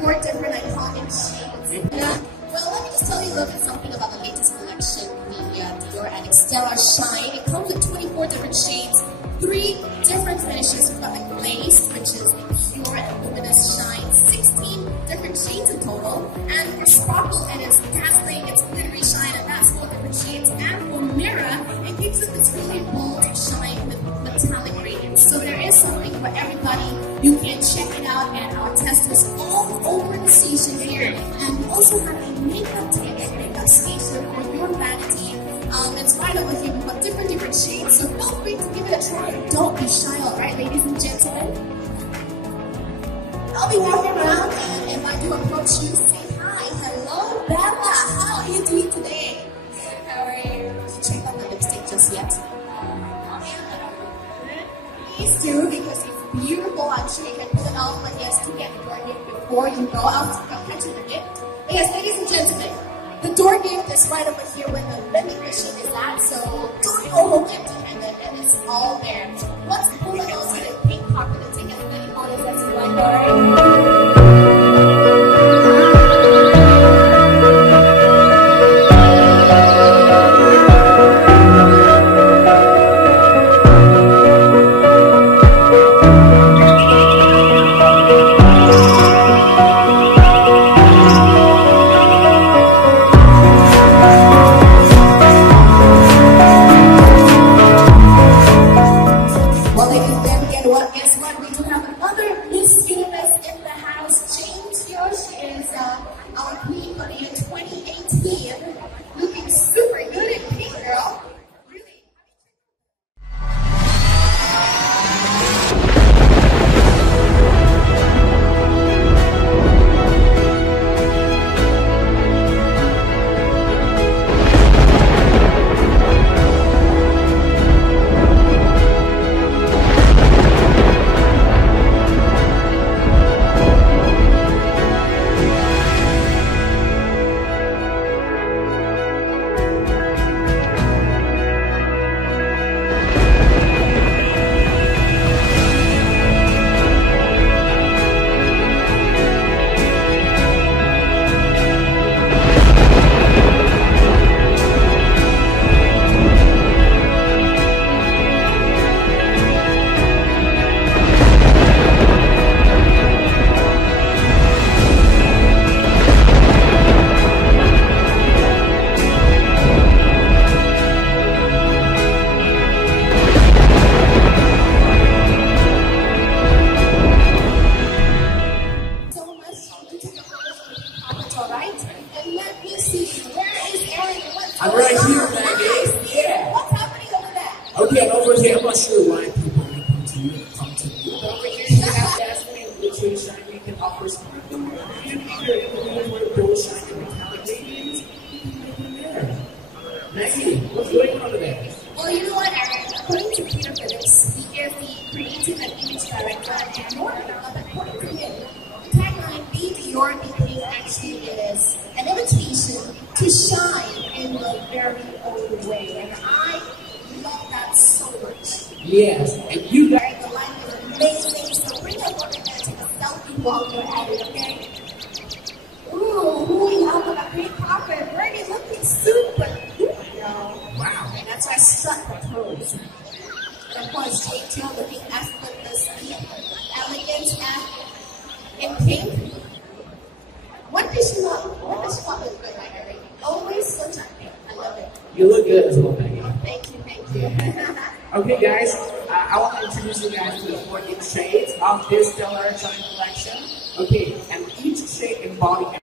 4 different iconic shades. Well, let me just tell you a little bit something about the latest collection, the Dior and Stellar Shine. It comes with 24 different shades, 3 different finishes. We've got the glaze, which is pure and luminous shine, 16 different shades in total. And for sparkle, it is dazzling, it's glittery shine, and that's 4 different shades. And for mirror, it gives it this really bold shine with metallic radiance. So there is something for everybody. You can check it out at our testers all over the station here. And we also have a makeup tip and makeup station for your vanity. It's right over here. We've got different shades, so feel free to give it a try. Don't be shy, alright, ladies and gentlemen? I'll be walking around, and if I do approach you, say hi. Hello, Bella. How are you doing today? How are you? Check out the lipstick just yet. Please do, because it's beautiful. I'm sure you can pull it off, but yes, to get your gift before you go out to catch the gift. Yes, ladies and gentlemen, the door gift is right over here where the vending machine is at, so don't go home empty-handed, and it's all there. Let's pull it over to the pink carpet and take as many photos as you like, alright? Our queen for the year 2018, looking super good in pink, girl. Really. I'm right here, Maggie. Yeah. What's happening over there? Okay, over here. I'm not sure why people may come to you. But over here, you have dazzling, glittery, shiny. You can offer some and either gold shiny metallic radiance. Maggie, what's going on over there? Well, you know what, Aaron? According to Peter Phillips, he is the creative and image director, and more according to him, the tagline "Be Dior Be Pink" actually is an invitation to shine in a very old way, and I love that so much. Yes, and you guys, the line is amazing, so bring that over there, take a selfie while you're at it, okay? Ooh, we have on a pink carpet, Bernie looking super cute, y'all. wow. And that's our strut for pose. And of course, Jake too, looking effortlessly elegant and in pink. What does she love? What does she love look good, right, Eric? Always so pink. I love it. You look good as well, Maggie. Thank you, thank you. Okay, guys, I want to introduce you guys to the 4 different shades of this Stellar Shine collection. Okay, and each shade embodies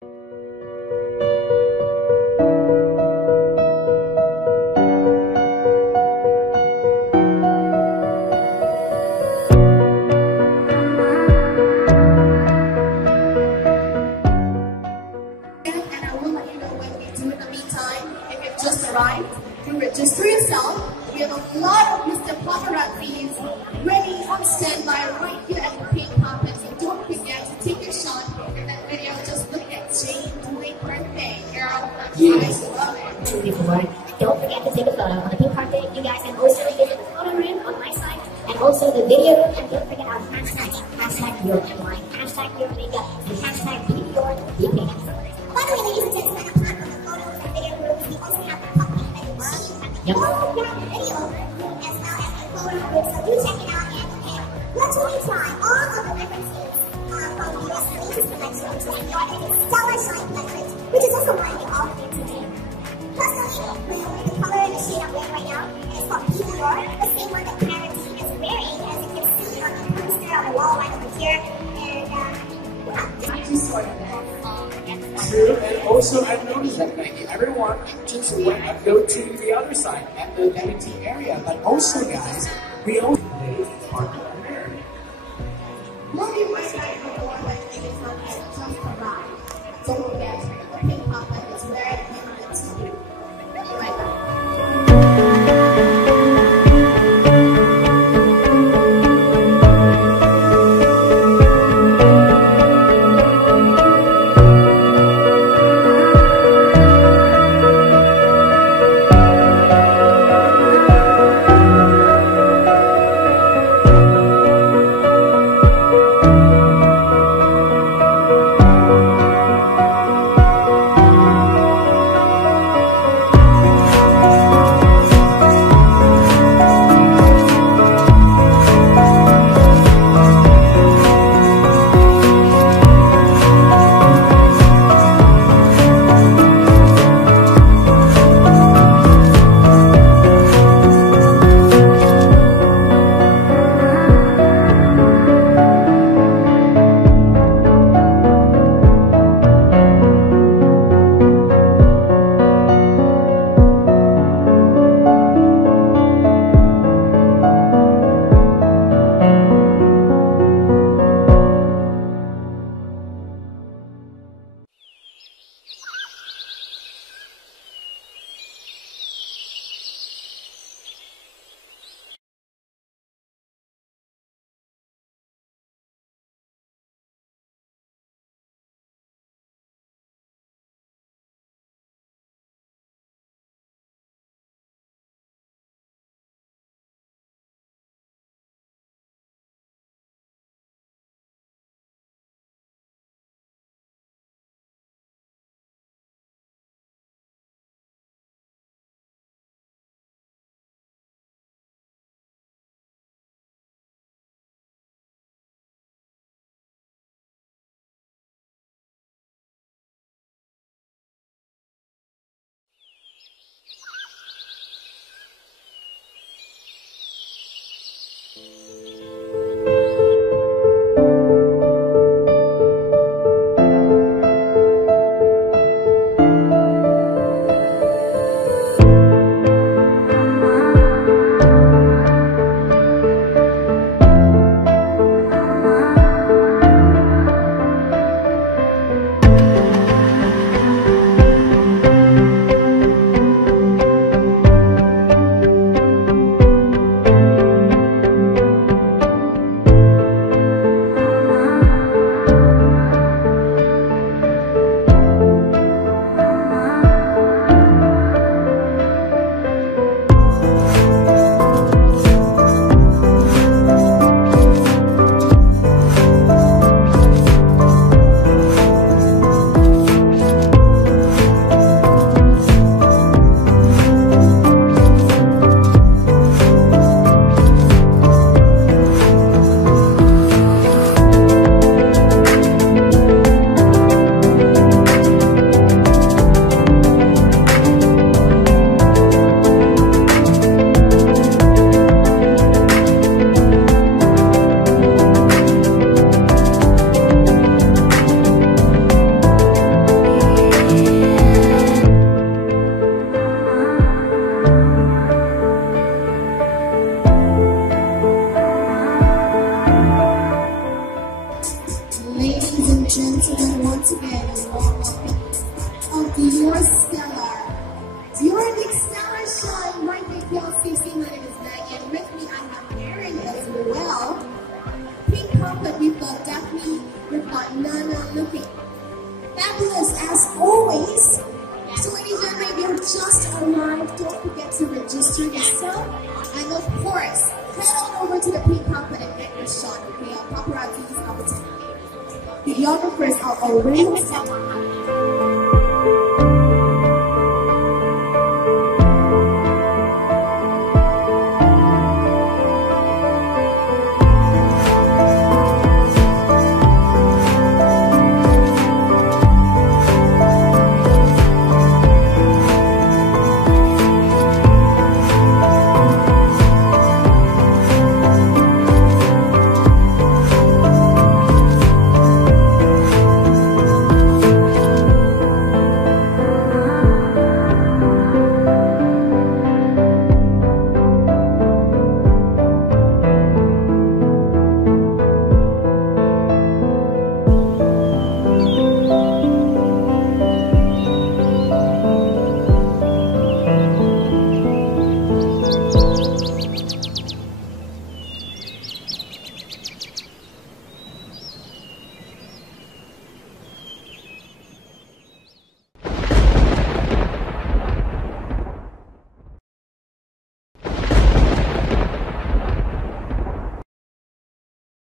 register yourself. We have a lot of Mr. Paparazzis ready on standby right here at the pink carpet. So don't forget to take your shot in that video. Just look at Jane doing her thing, girl. Yes. I love it. Before, don't forget to take a photo on the pink carpet. You guys can also visit the photo room on my site and also the video room. And don't forget our hashtag your wine, hashtag your makeup, and hashtag which is the Dior Stellar Shine Bitrate, which is also one of the all-in today. Personally, the color and the shade I'm wearing right now is called Be Dior, the same one that Clarity is wearing, as you can see on the poster on the wall right over here. And True, and also I've noticed that everyone just go to the other side at the vanity area, but also guys, we also Moving right back to the one that is not just arrived. Don't forget, the pink pocket is very different too. Be right back. once again a warm welcome of Dior Stellar. Dior Big Stellar Shine right by KLCC. My name is Maggie, and with me I have Erin as well. Pink carpet, we've got Daphne, we've got Nana looking fabulous as always. So ladies and gentlemen, if you've just arrived, don't forget to register yourself. And of course, head on over to the pink carpet and get your shot, okay? Our paparazzi is opportunity. Videographers are already set.